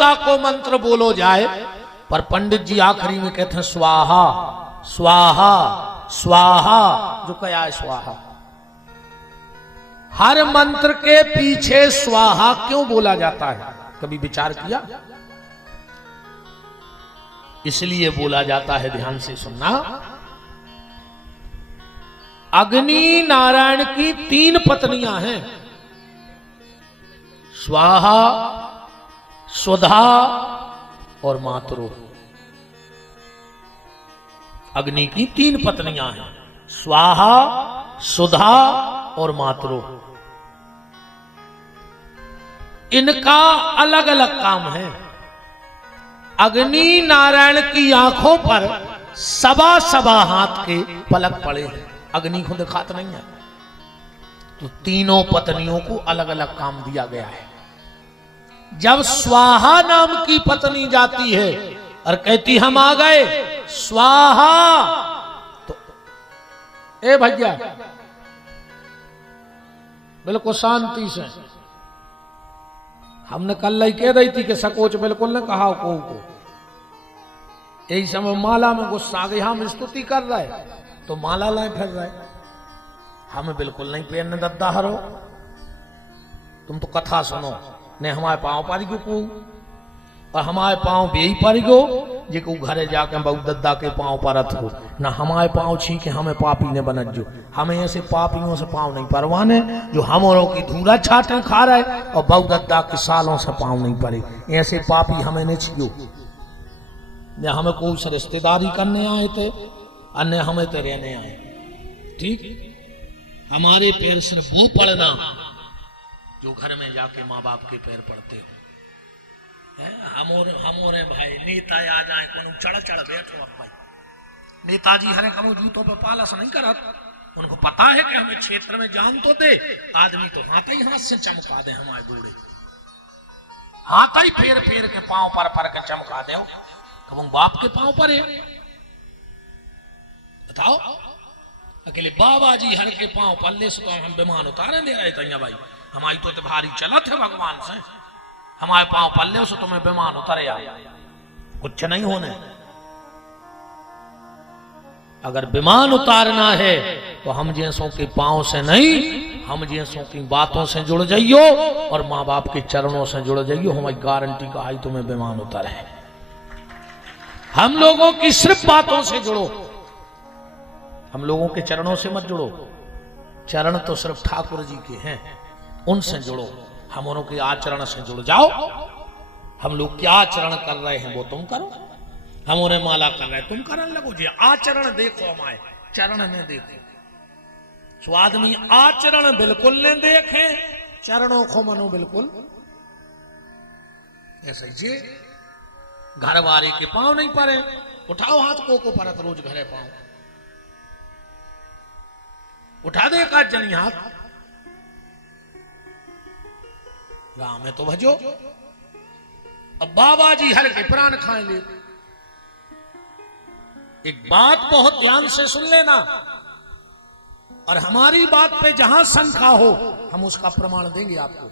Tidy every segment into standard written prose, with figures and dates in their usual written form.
देवता को मंत्र बोलो जाए, पर पंडित जी आखिरी में कहते हैं स्वाहा स्वाहा स्वाहा। जो क्या है स्वाहा? हर मंत्र के पीछे स्वाहा क्यों बोला जाता है, कभी विचार किया? इसलिए बोला जाता है, ध्यान से सुनना। अग्नि नारायण की 3 पत्नियां हैं, स्वाहा, सुधा और मातरो। अग्नि की 3 पत्नियां हैं, स्वाहा, सुधा और मातरो। इनका अलग अलग काम है। अग्नि नारायण की आंखों पर 1.25 हाथ के पलक पड़े हैं, अग्नि को दिखाता नहीं है। तो तीनों पत्नियों को अलग अलग काम दिया गया है। जब स्वाहा नाम की पत्नी जाती है और कहती हम आ गए स्वाहा, तो ए भैया बिल्कुल शांति से, हमने कल ही कह रही थी कि सकोच बिल्कुल ने कहा को यही समय माला में गुस्सा आ गई, हम स्तुति कर रहे तो माला लाए फिर रहे, हमें बिल्कुल नहीं पेरने दद्दा हरो। तुम तो कथा सुनो ने हमारे पांव पारी को और हमारे पांव बेही पारी को जे को घरे जाके बहु दद्दा के पांव परत हो ना, हमारे पांव छी के हमें पापी ने बनत जो। हमें ऐसे पापियों से पांव नहीं परवाने जो हमरों की धूरा छाटे खा रहे और बहु दद्दा के सालों से पांव नहीं पड़े। ऐसे पापी हमें नहीं छियो। न हमें कोई से रिश्तेदारी करने आए थे और न हमें तो रहने आए। ठीक, हमारे पैर सिर्फ वो पड़ना जो घर में जाके माँ बाप के पैर पड़ते हो। हमोरे भाई नेता आ जाए को चढ़ चढ़ बैठो। अब भाई नेताजी हरे कमो जूतों पे पालस नहीं करत, उनको पता है कि हमें क्षेत्र में जान तो दे, आदमी तो हाथ ही हाथ से चमका दे। हमारे बूढ़े हाथ ही फेर फेर के पांव पर के चमका दे। कब बाप के पांव पर है बताओ? अकेले बाबा जी हर के पांव पल्ले से तो हम विमान उतारे ले रहे थे भाई। हमारी तो भारी चलत है भगवान से, हमारे पांव पल्ले से तुम्हें विमान उतारे आ कुछ नहीं होने। अगर विमान उतारना है तो हम जैसों के पांव से नहीं, हम जैसों की बातों से जुड़ जाइयो और माँ बाप के चरणों से जुड़ जाइयो। हमारी गारंटी का आई तुम्हें विमान उतारे। हम लोगों की सिर्फ बातों से जुड़ो, हम लोगों के चरणों से मत जुड़ो। चरण तो सिर्फ ठाकुर जी के हैं, उनसे जुड़ो। हम उनों के आचरण से जुड़ जाओ। हम लोग क्या आचरण कर रहे हैं वो तुम करो, हम उन्हें माला कर रहे हैं तुम करने लगो। जी आचरण देखो, हमारे चरण में देखो। सो आदमी आचरण बिल्कुल ने देखे, चरणों को मनो बिल्कुल ऐसे जी। घर वाले के पांव नहीं पड़े, उठाओ हाथ को परत रोज घरे पांव उठा दे का जनी हाथ गांव में तो भजो। अब बाबा जी हर के प्राण खाए ले। एक बात बहुत ध्यान से सुन लेना, और हमारी बात पे जहां शंका हो हम उसका प्रमाण देंगे आपको।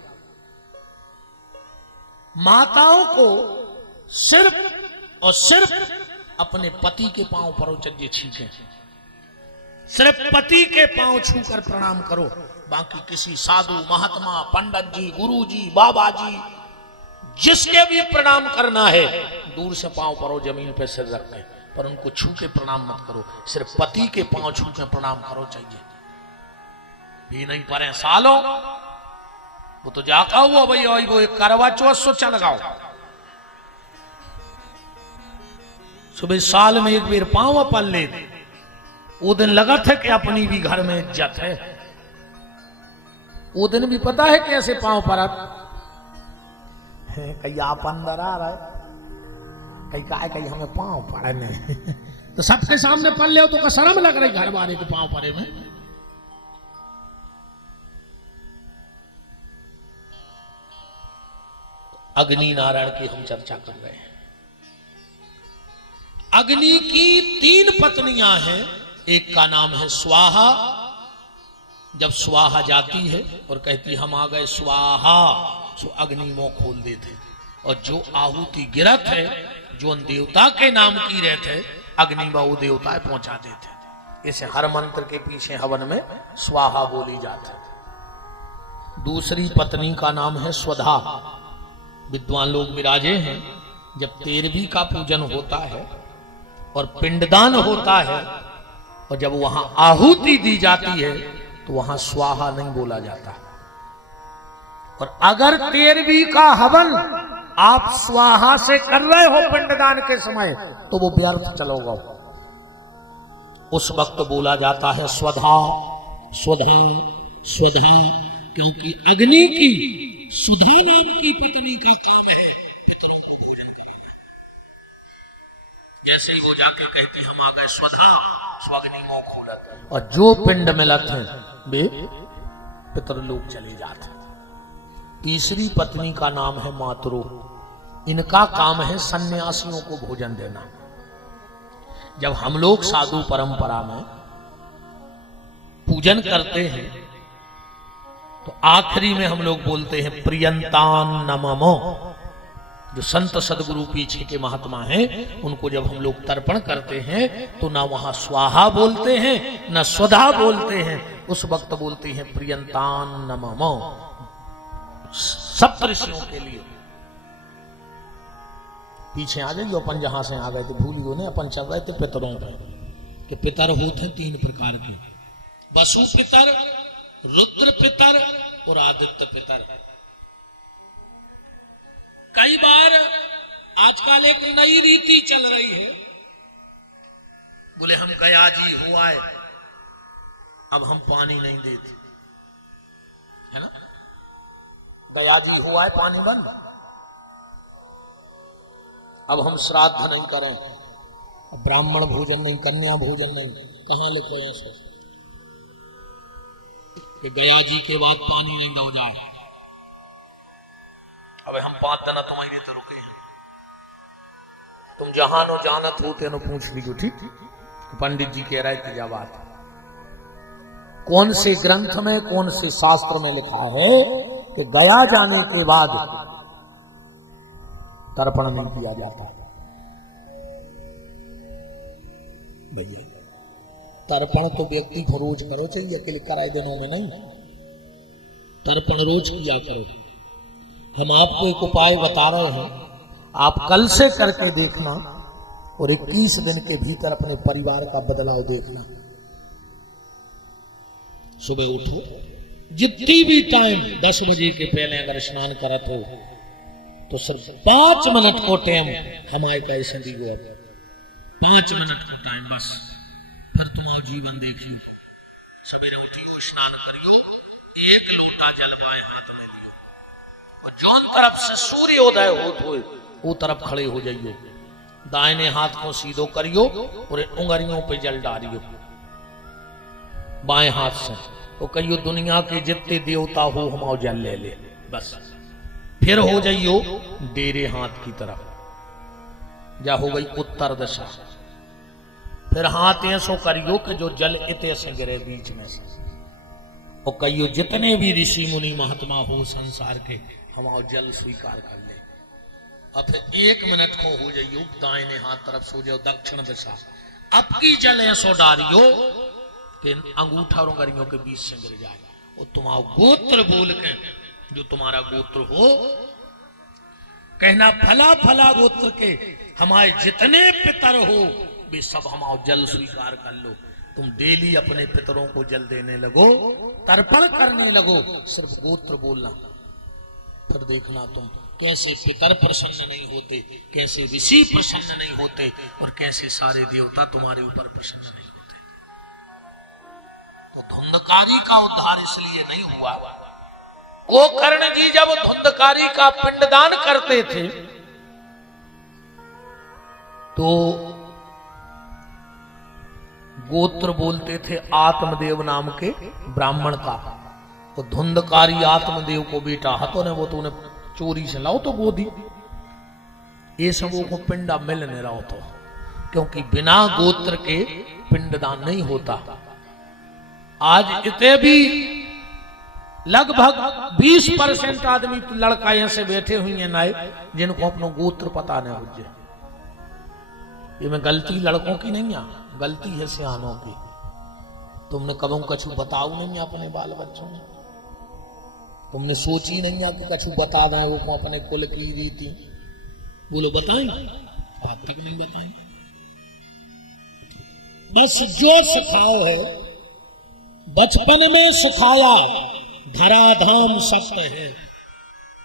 माताओं को सिर्फ और सिर्फ अपने पति के पांव पर उचज्जे छींके, सिर्फ पति के पांव छूकर प्रणाम करो। बाकी किसी साधु महात्मा पंडित जी गुरु जी बाबा जी जिसके भी प्रणाम करना है दूर से पांव परो, जमीन पे सिर रख के, पर उनको छू के प्रणाम मत करो। सिर्फ पति के पांव छू के प्रणाम करो चाहिए। भी नहीं परे सालों वो तो जाका हुआ भाई, वो एक करवा चौथ सोचा लगाओ। सुबह साल में एक बार पांव पल ले, वो दिन लगा था कि अपनी भी घर में इज्जत है। वो दिन भी पता है कैसे पांव पर कहीं आप अंदर आ रहा है, कहीं का कहीं हमें पांव पड़े नहीं तो सबके सामने पल ले तो शर्म लग रही घर वाले के पांव पड़े में। अग्नि नारायण की हम चर्चा कर रहे हैं। अग्नि की 3 पत्नियां हैं, एक का नाम है स्वाहा। जब स्वाहा जाती है और कहती हम आ गए स्वाहा, तो अग्नि मुंह खोल देते। और जो आहुति गिरत है, जो देवता के नाम की रहत है, अग्नि व वो देवता पहुंचा देते थे। इसे हर मंत्र के पीछे हवन में स्वाहा बोली जाती है। दूसरी पत्नी का नाम है स्वधा। विद्वान लोग विराजे हैं, जब 13वीं का पूजन होता है और पिंडदान होता है और जब वहां आहुति दी जाती है तो वहां स्वाहा नहीं बोला जाता। और अगर 13वीं का हवन आप स्वाहा से कर रहे हो पिंडदान के समय तो वो व्यर्थ चलोगा। उस वक्त बोला जाता है स्वधा स्वधा स्वधा, क्योंकि अग्नि की सुधा नाम की पत्नी का काम है पितरों को भोजन कराना। जैसे ही वो जाकर कहती हम आ गए स्वधा स्वाग्नि मोह खोलत, और जो पिंड मिलत है वे पितरलोक चले जाते। तीसरी पत्नी का नाम है मातरो। इनका काम है सन्यासियों को भोजन देना। जब हम लोग साधु परंपरा में पूजन करते हैं तो आखिरी में हम लोग बोलते हैं प्रियंतान नममो। जो संत सदगुरु पीछे के महात्मा हैं उनको जब हम लोग तर्पण करते हैं तो ना वहां स्वाहा बोलते हैं ना स्वधा बोलते हैं, उस वक्त बोलते हैं प्रियंतान नममो। सप्तऋषियों के लिए पीछे आ जाइए। अपन जहां से आ गए थे भूलियो ने, अपन चल रहे थे पितरों पे कि पितर होते हैं 3 प्रकार के, वसु पितर, रुद्र पितर और आदित्य पितर। कई बार आजकल एक नई रीति चल रही है, बोले हम गया जी हुआ है, अब हम पानी नहीं देते, है ना। गया जी हुआ है पानी बंद, अब हम श्राद्ध नहीं करें, अब ब्राह्मण भोजन नहीं, कन्या भोजन नहीं। कहां लिखे हैं ऐसे कि गया जी के बाद पानी नहीं दो जाए, अब हम 5 दिन तुम्हारी तो रुके। तुम जहां नो जानत होते नो पूछ लीजिए, ठीक। तो पंडित जी कह रहे थे जब बात कौन से ग्रंथ में कौन से शास्त्र में लिखा है कि गया जाने के बाद तर्पण नहीं किया जाता। भैया तर्पण तो व्यक्ति को रोज करो चाहिए, अकेले कराए दिनों में नहीं, तर्पण रोज किया करो। हम आपको एक उपाय बता रहे हैं, आप कल से करके देखना और 21 दिन के भीतर अपने परिवार का बदलाव देखना। सुबह उठो, जितनी भी टाइम 10 बजे के पहले अगर स्नान करत हो तो सिर्फ 5 मिनट को टाइम हमारे पैसे दी गए, 5 मिनट का टाइम बस। फिर तुम्हारा जीवन देखियो, सवेरे उठियो, स्नान करियो, 1 लोटा जल बाएं हाथ में लियो और जौन तरफ से सूर्योदय हो वो तरफ खड़े हो जाइयो, दाहिने हाथ को सीधो करियो और उंगलियों पे जल डालियो बाएं हाथ से, तो कहियो दुनिया के जितने देवता हो हमारा जल ले ले, बस। फिर हो जाइयो डेरे हाथ की तरफ, जा हो गई उत्तर दिशा। फिर हाथ ऐसो करियो कि जो जल इते से गिरे बीच में से, और कहियो जितने भी ऋषि मुनि महात्मा हो संसार के हमारा जल स्वीकार कर ले। और फिर 1 मिनट को हो जाइयो दाहिने हाथ तरफ सो जाओ दक्षिण दिशा, अब की जल ऐसो डारियो कि अंगूठा और उंगलियों के बीच से गिर जाए, और तुम्हारा गोत्र बोल के, जो तुम्हारा गोत्र हो, कहना फला फला गोत्र के हमारे जितने पितर हो वे सब हमारा जल स्वीकार कर लो। तुम डेली अपने पितरों को जल देने लगो, तर्पण करने लगो, सिर्फ गोत्र बोलना। फिर देखना तुम कैसे पितर प्रसन्न नहीं होते, कैसे ऋषि प्रसन्न नहीं होते, और कैसे सारे देवता तुम्हारे ऊपर प्रसन्न नहीं होते। तो धुंधकारी का उद्धार इसलिए नहीं हुआ, वो कर्ण जी जब धुंधकारी का पिंडदान करते थे तो गोत्र बोलते थे आत्मदेव नाम के ब्राह्मण का, तो धुंधकारी आत्मदेव को बेटा हतो ने, वो तो उन्हें चोरी से लाओ तो गोदी, ये सबों को पिंडा मिल नहीं रहा तो, क्योंकि बिना गोत्र के पिंडदान नहीं होता। आज इतने भी लगभग 20% आदमी तो लड़का ऐसे बैठे हुए हैं नाए जिनको अपनो गोत्र पता नहीं हो जाए। ये में गलती लड़कों की नहीं है, गलती है सियानों की। तुमने कबों कछु बताओ नहीं है अपने बाल बच्चों में, तुमने सोची नहीं है कि कछु बता दें वो को अपने कुल की रीति। बोलो बताएं, बात तक नहीं बताएं। बस जो सिखाओ है बचपन में सिखाया, धराधाम सत्य है।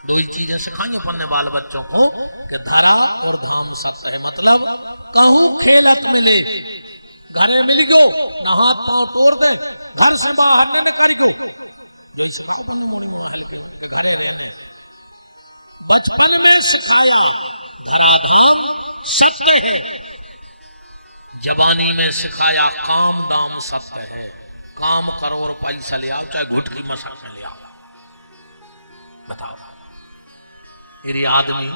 दो ही चीजें सिखाई अपन ने बाल बच्चों को कि धरा और धाम सत्य है। मतलब कहूं खेलत मिले, घरे मिल गो ना हाथ पांव तोड़ दो, घर से बाहर न कर गो, घरे रहने। बचपन में सिखाया धराधाम सत्य है, जवानी में सिखाया काम दाम सत्य है। काम करो और पैसा ले आओ, चाहे घुट की मशक में ले आओ। बताओ, ये आदमी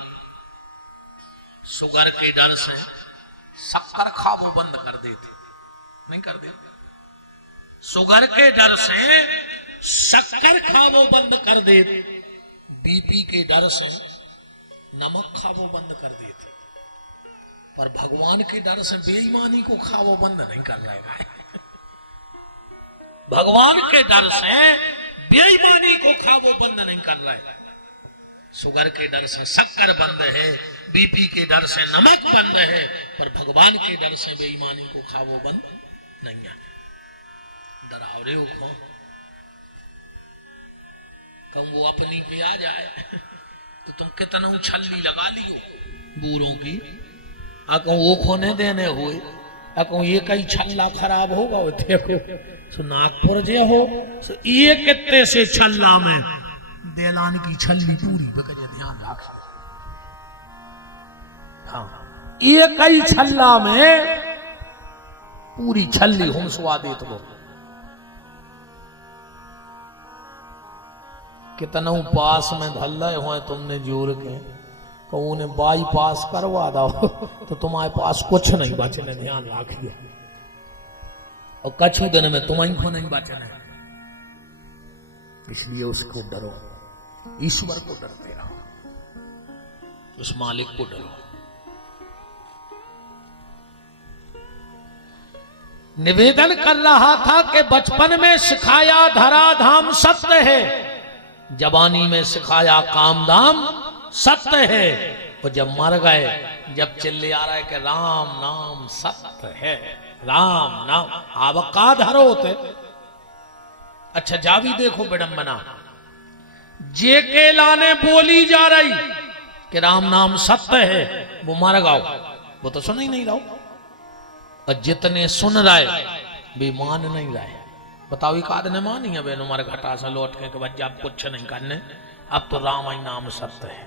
शुगर के डर से शक्कर खावो बंद कर देते, नहीं कर देते। शुगर के डर से शक्कर खावो बंद कर देते, बीपी के डर से नमक खावो बंद कर देते, पर भगवान के डर से बेईमानी को खावो बंद नहीं कर रहे भाई। भगवान के डर से बेईमानी को खावो बंद नहीं कर रहे। शुगर के डर से शक्कर बंद है, बीपी के डर से नमक बंद है, पर भगवान के डर से बेईमानी को खावो बंद नहीं है। डराओ रे हो तुम वो अपनी पे आ जाए तो तुम कितना छल्ली लगा लियो बूरों की। अको वो खोने देने हुए, अको ये कई छल्ला खराब होगा। वो देखो सो नागपुर जे हो सो ये कितने से छल्ला में देलान की छल्ली पूरी बकरे ध्यान रख। हाँ, ये कई छल्ला में पूरी छल्ली हम स्वादे तो कितना पास में धल रहे हो तुमने जोर के तो उन्हें बाईपास करवा दो तो तुम्हारे पास कुछ नहीं बचने, ध्यान रखिए। और कछु दिन में तुम्हारी को नहीं बचने, इसलिए उसको डरो, ईश्वर को डरते रहो, उस मालिक को डरो। निवेदन कर रहा था कि बचपन में सिखाया धराधाम सत्य है, जवानी में सिखाया काम दाम सत्य है। और जब मर गए, जब चिल्ले आ रहा है कि राम नाम सत्य है, राम नाम आवका धरो होते। अच्छा जावी देखो विडंबना, जे के लाने बोली जा रही कि राम नाम सत्य है, वो मर गाओ, वो तो सुन ही नहीं रहा। और जितने सुन रहे वे मान नहीं रहे। बताओ एक आदमी मानी है बेन उमर घटा से लौट के बच्चे आप कुछ नहीं करने, अब तो राम ही नाम सत्य है।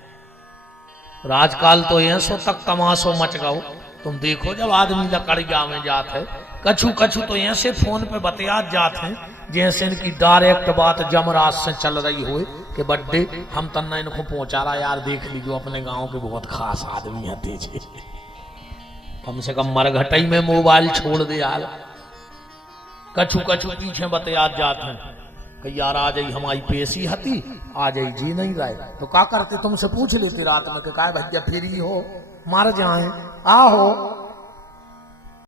राजकाल तो ये सो तक तमाशो मच गओ। तुम देखो जब आदमी लकड़िया में जाते है, कछु कछु तो ऐसे फोन पे बतियात जाते हैं जैसे इनकी डायरेक्ट बात जमराज से चल रही हो कि बड्डे हम तन्ना इनको पहुंचा रहा यार, देख लीजिए अपने गांव के बहुत खास आदमी है तेजे। कम से कम मरघटई में मोबाइल छोड़ दे यार। कछु कछु पीछे बतियात जाते हैं कि यार आ जाई हमारी पेशी हती, आ जाई जी नहीं रहे तो क्या करते, तुमसे पूछ लेते रात में कि काय भैया फ्री हो, मर जाए, आओ